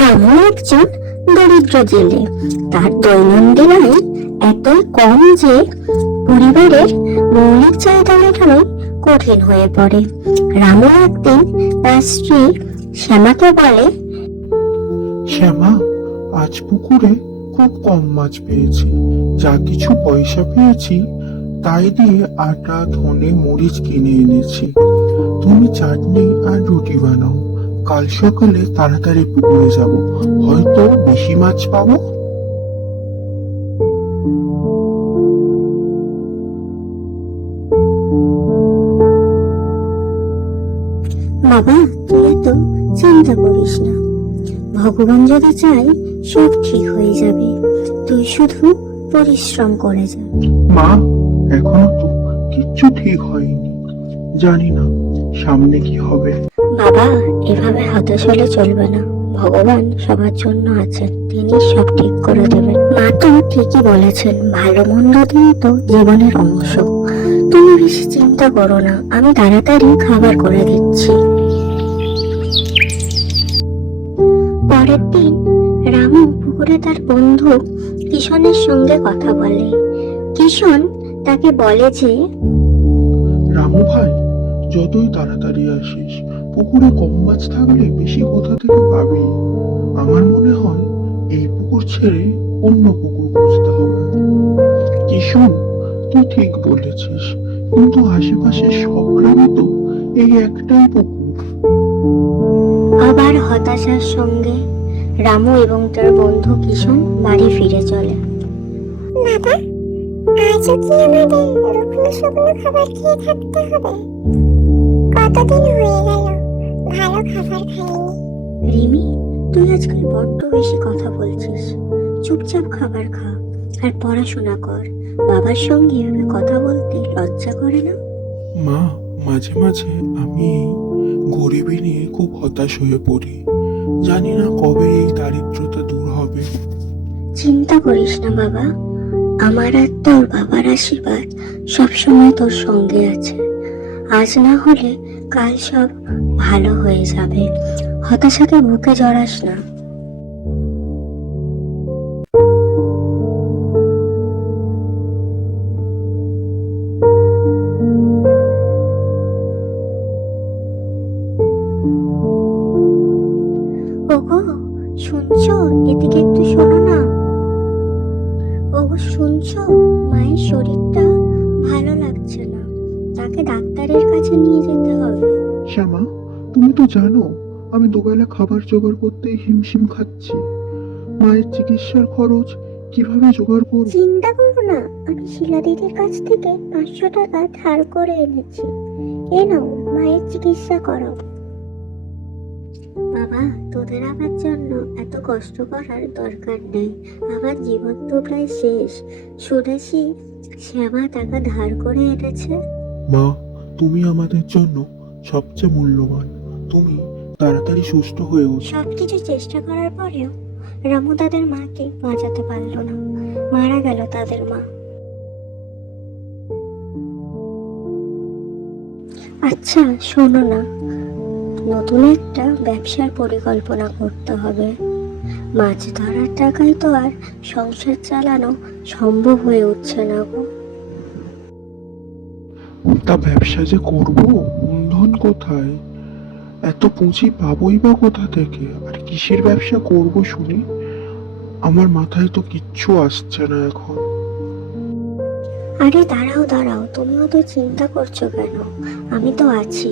রামু একজন দরিদ্র জেলে। তার দৈনন্দিন আয় এতই কম যে পরিবারের মৌলিক চাহিদা মেটানোই কঠিন হয়ে পড়ে। রামু একদিন তার স্ত্রী শ্যামাকে বলে, শ্যামা, আজ পুকুরে খুব কম মাছ পেয়েছি। যা কিছু পয়সা পেয়েছি, তাই দিয়ে আটা, ধনে, মরিচ কিনে এনেছি। তুমি চাটনি আর রুটি বানাও। কাল সকালে তাড়াতাড়ি পুকুরে যাব। হয়তো বেশি মাছ পাবো? বাবা তুই এত চিন্তা করিস না। ভগবান যদি চায় সব ঠিক হয়ে যাবে। তুই শুধু পরিশ্রম করে যা। মা এখনও তো কিচ্ছু ঠিক হয়নি। জানি না সামনে কি হবে। বাবা, এভাবে হতাশ হলে চলবে না। ভগবান সবার জন্য আছেন, তিনি সব ঠিক করে দেবেন। মা তো ঠিকই বলেছেন, ভালো মন্দ দিন তো জীবনের অংশ। তুমি বেশি চিন্তা করো না, আমি তাড়াতাড়ি খাবার করে দিচ্ছি। পরের দিন রামু পুকুরে তার বন্ধু কিশনের সঙ্গে কথা বলে। কিশন তাকে বলে যে, রামু ভাই, যতই তাড়াতাড়ি আসিস পুকুরে কম মাছ থাকলে বেশি কোথা থেকে পাবি। আমার মনে হয় এই পুকুর ছেড়ে অন্য পুকুর খুঁজতে হবে। কিশোর তুই ঠিক বলেছিস কিন্তু আশেপাশে সব গ্রামে তো এই একটাই পুকুর। আবার হতাশার সঙ্গে রামু এবং তার বন্ধু কিশন বাড়ি ফিরে চলে। বাবা আজও কি আমাদের রুগ্ন শুকনো খাবার খেয়ে থাকতে হবে? কতদিন হয়ে গেল? ভালো খাবার খাইনি রিমি তুই আজকাল বড্ড বেশি কথা বলছিস। চুপচাপ খাবার খা আর পড়াশোনা কর। বাবার সঙ্গে এভাবে কথা বলতে লজ্জা করে না? মা মাঝে মাঝে আমি গরিবী নিয়ে খুব হতাশ হয়ে পড়ি। জানি না কবে এই দারিদ্রতা দূর হবে। চিন্তা করিস না বাবা। আমার আর তোর বাবার আশীর্বাদ সবসময় তোর সঙ্গে আছে। আজ না হলে কাল সব ভালো হয়ে যাবে। হতাশাকে বুকে জড়াস না। শুনছো? এদিকে একটু শোনো না। শুনছো? মায়ের শরীরটা ভালো লাগছে না। তাকে ডাক্তারের কাছে নিয়ে যেতে হবে। শ্যামা তুমি তো জানো আমি দুবেলা খাবার জোগাড় করতেই হিমশিম খাচ্ছি। মায়ের চিকিৎসার খরচ কীভাবে জোগাড় করব? চিন্তা করো না আমি শিলা দিদির কাছ থেকে পাঁচশো টাকা ধার করে এনেছি। এ নাও মায়ের চিকিৎসা করাও। বাবা তোদের আমার জন্য এত কষ্ট করার দরকার নেই। আমার জীবন তো প্রায় শেষ। শুনেছি শ্যামা টাকা ধার করে এনেছে। মা তুমি আমাদের জন্য সবচেয়ে মূল্যবান। তুমি তাড়াতাড়ি সুস্থ হয়ে ওঠো। সবকিছু চেষ্টা করার পরেও রামু তাদের মাকে বাঁচাতে পারল না। মারা গেল তাদের মা। আচ্ছা শোনো না। নতুন একটা ব্যবসার পরিকল্পনা করতে হবে। মাছ ধরার টাকায় তো আর সংসার চালানো সম্ভব হয়ে উঠছে না গো। তা ব্যবসা যে করব, মূলধন কোথায়? এত পুঁজি পাবোই বা কোথা থেকে? আর কিসের ব্যবসা করব শুনি? আমার মাথায় তো কিচ্ছু আসছে না এখন। আরে দাঁড়াও দাঁড়াও তুমি অত চিন্তা করছ কেন? আমি তো আছি।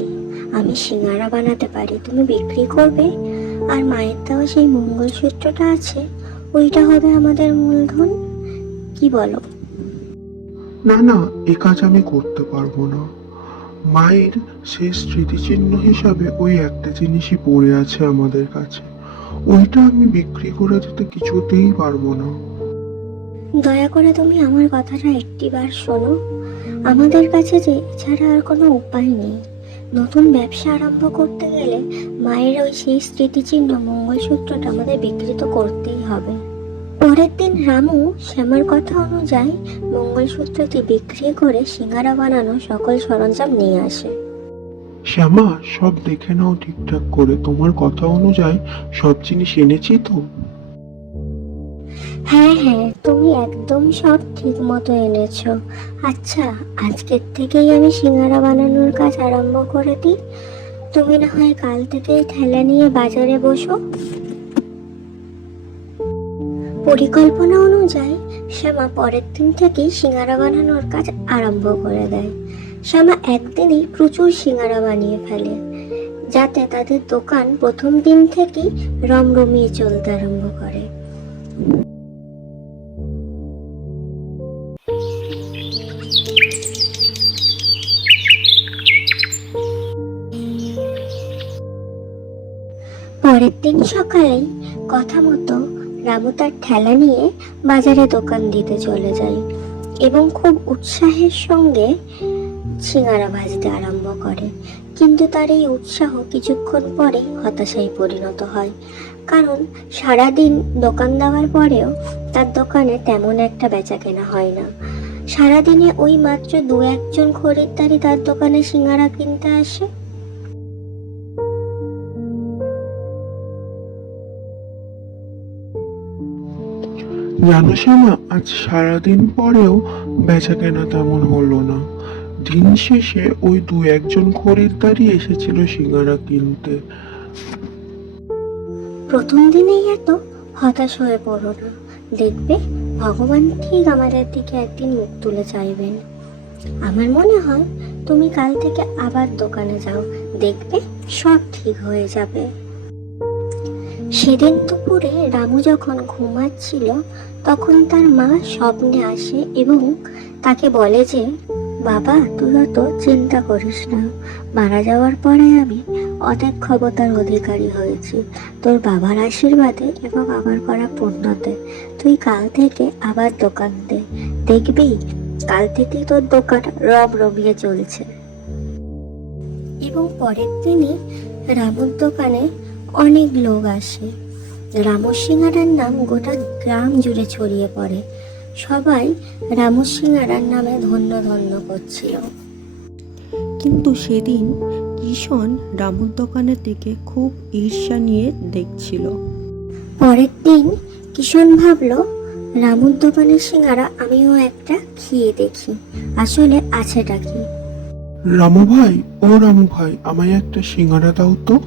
আমি সিঙ্গারা বানাতে পারি, তুমি বিক্রি করবে? আর মায়ের দেওয়া সেই মঙ্গলসূত্রটা আছে, ওইটা হবে আমাদের মূলধন? কি বলো? না না, এ কাজ আমি করতে পারব না। মায়ের শেষ স্মৃতিচিহ্ন হিসাবে ওই একটা জিনিসই পড়ে আছে আমাদের কাছে। ওইটা আমি বিক্রি করে দিতে কিছুতেই পারব না। দয়া করে তুমি আমার কথাটা একটিবার শোনো। আমাদের কাছে যে এছাড়া আর কোনো উপায় নেই। নতুন ব্যবসা আরম্ভ করতে গেলে মায়ের ওই সেই স্মৃতিচিহ্ন মঙ্গলসূত্রটা আমাদের বিক্রি তো করতেই হবে। পরের দিন রামু শ্যামার কথা অনুযায়ী মঙ্গলসূত্রটি বিক্রি করে সিঙ্গারা বানানো সকল সরঞ্জাম নিয়ে আসে। শ্যামা সব দেখে নাও ঠিকঠাক করে। তোমার কথা অনুযায়ী সব জিনিস এনেছি তো? হ্যাঁ হ্যাঁ তুমি একদম সব ঠিক মতো এনেছো। আচ্ছা আজকের থেকেই আমি সিঙ্গারা বানানোর কাজ আরম্ভ করে দিই। তুমি না হয় কাল থেকেই ঠেলা নিয়ে বাজারে বসো। পরিকল্পনা অনুযায়ী শ্যামা পরের দিন থেকেই সিঙ্গারা বানানোর কাজ আরম্ভ করে দেয়। শ্যামা একদিনই প্রচুর সিঙ্গারা বানিয়ে ফেলে, যাতে তাদের দোকান প্রথম দিন থেকেই রমরমিয়ে চলতে আরম্ভ করে। পরের দিন সকালেই কথা মতো রামু তার ঠেলা নিয়ে বাজারে দোকান দিতে চলে যায় এবং খুব উৎসাহের সঙ্গে সিঙ্গারা ভাজতে আরম্ভ করে। কিন্তু তার এই উৎসাহ কিছুক্ষণ পরে হতাশায় পরিণত হয়। কারণ সারাদিন দোকান দেওয়ার পরেও তার দোকানে তেমন একটা বেচা কেনা হয় না। সারাদিনে ওই মাত্র দু একজন খরিদ্দারই তার দোকানে সিঙ্গারা কিনতে আসে। জানো শ্যামা আজ সারাদিন পরেও বেচা কেনা তেমন হলো না। দিন শেষে ওই দু একজন খরিদ্দারই এসেছিল সিঙ্গারা কিনতে। প্রথম দিনেই এত হতাশ হয়ে পড়ো না। দেখবে ভগবান ঠিক আমাদের দিকে একদিন মুখ তুলে চাইবেন। আমার মনে হয় তুমি কাল থেকে আবার দোকানে যাও। দেখবে সব ঠিক হয়ে যাবে। সেদিন দুপুরে রামু যখন ঘুমাচ্ছিল, তখন তার মা স্বপ্নে আসে এবং তাকে বলে যে, বাবা, তুই অত চিন্তা করিস না। মারা যাওয়ার পরে আমি অনেক ক্ষমতার অধিকারী হয়েছি। তোর বাবার আশীর্বাদে এবং আমার করা পুণ্যতে তুই কাল থেকে আবার দোকান দে। দেখবি, কাল থেকেই তোর দোকান রব রমিয়ে চলছে। এবং পরের দিনই রামুর দোকানে অনেক লোক আসে। রামু সিঙ্গারার নাম গোটা গ্রাম জুড়ে ছড়িয়ে পড়ে। সবাই রামু সিঙ্গারার নামে ধন্য ধন্য করছিল। কিন্তু সেদিন কিষণ রামুর দোকানের দিকে খুব ঈর্ষা নিয়ে দেখছিল। পরের দিন কিষণ ভাবলো রামুর দোকানের সিঙ্গারা আমিও একটা খেয়ে দেখি। আসলে আছেটা কি? রামু ভাই ও রামু ভাই আমায় একটা সিঙ্গারা দাও তো।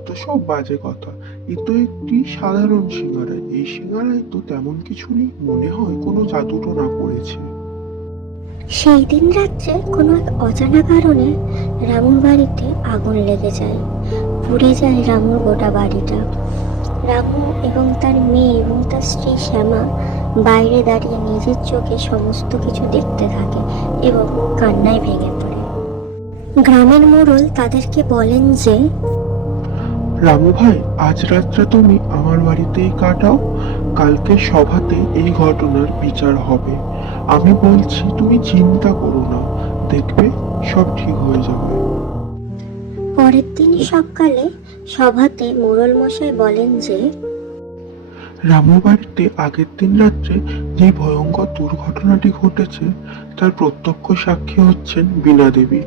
যত সব বাজে কথা। এ তো একটি সাধারণ সিঙ্গারা। এই সিঙ্গারায় তো তেমন কিছু নেই। মনে হয় কোনো জাদুটো না পড়েছে। সেই দিন রাত্রে কোনো এক অজানা কারণে রামুর বাড়িতে আগুন লেগে যায়। পুড়ে যায় রামুর গোটা বাড়িটা। রামু এবং তার মেয়ে এবং তার স্ত্রী শ্যামা বাইরে দাঁড়িয়ে নিজের চোখে সমস্ত কিছু দেখতে থাকে এবং কান্নায় ভেঙে পড়ে। গ্রামের মোড়ল তাদেরকে বলেন যে রামু ভাই আজ রাতটা তুমি আমার বাড়িতেই কাটাও। কালকে সভাতে এই ঘটনার বিচার হবে। আমি বলছি তুমি চিন্তা করো না। দেখবে সব ঠিক হয়ে যাবে। পরের দিন সকালে সভাতে মোড়ল মশাই বলেন যে রামু বাড়িতে আগের দিন রাত্রে যে ভয়ঙ্কর দুর্ঘটনাটি ঘটেছে তার প্রত্যক্ষ সাক্ষী হচ্ছেন বীণা দেবী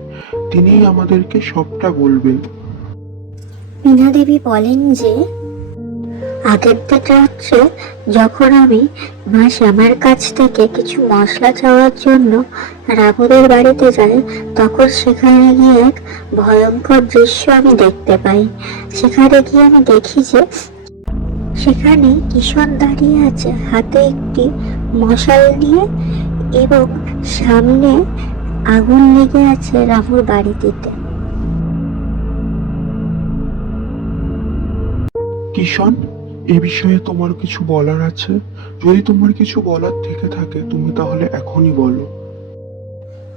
তিনিই আমাদেরকে সবটা বলবেন। মীনা দেবী বলেন যে, আগের দিন রাত্রে যখন আমি মা শ্যামার কাছ থেকে কিছু মশলা চাওয়ার জন্য রাবুদের বাড়িতে যাই, তখন সেখানে গিয়ে এক ভয়ঙ্কর দৃশ্য আমি দেখতে পাই। সেখানে গিয়ে আমি দেখি যে, সেখানে কিশোর দাঁড়িয়ে আছে হাতে একটি মশাল নিয়ে এবং সামনে আগুন লেগে আছে রামুর বাড়িটিতে। কিষণ এ বিষয়ে তোমার কিছু বলার আছে? যদি তোমার কিছু বলার থেকে থাকে তুমি তাহলে এখনই বলো।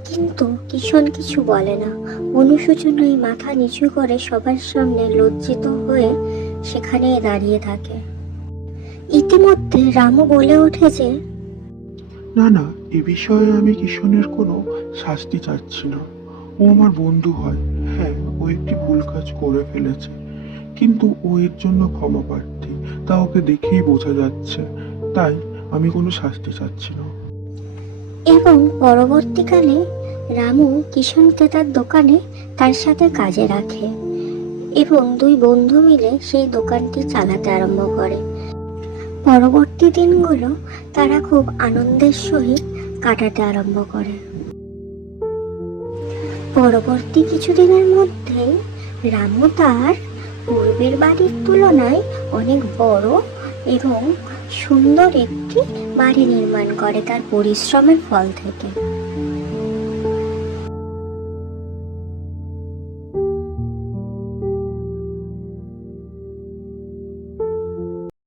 কিন্তু কিষণ কিছু বলে না। অনুশোচনায় মাথা নিচু করে সবার সামনে লজ্জিত হয়ে সেখানেই দাঁড়িয়ে থাকে। ইতিমধ্যে রামু বলে ওঠে যে না না এ বিষয়ে আমি কিষণের কোনো শাস্তি চাচ্ছি না। ও আমার বন্ধু হয়। হ্যাঁ ও একটি ভুল কাজ করে ফেলেছে। কিন্তু ও এর জন্য ক্ষমা প্রার্থী, তা ওকে দেখেই বোঝা যাচ্ছে। তাই আমি কোনো শাস্তি চাচ্ছি না। এবং পরবর্তীকালে রামু কিষণকে তার দোকানে তার সাথে কাজে রাখে এবং দুই বন্ধু মিলে সেই দোকানটি চালাতে আরম্ভ করে। পরবর্তী দিনগুলো তারা খুব আনন্দের সহিত কাটাতে আরম্ভ করে। পরবর্তী কিছুদিনের মধ্যে রামু তার পূর্বের বাড়ির তুলনায় অনেক বড় এবং সুন্দর একটি বাড়ি নির্মাণ করে তার পরিশ্রমের ফল থেকে।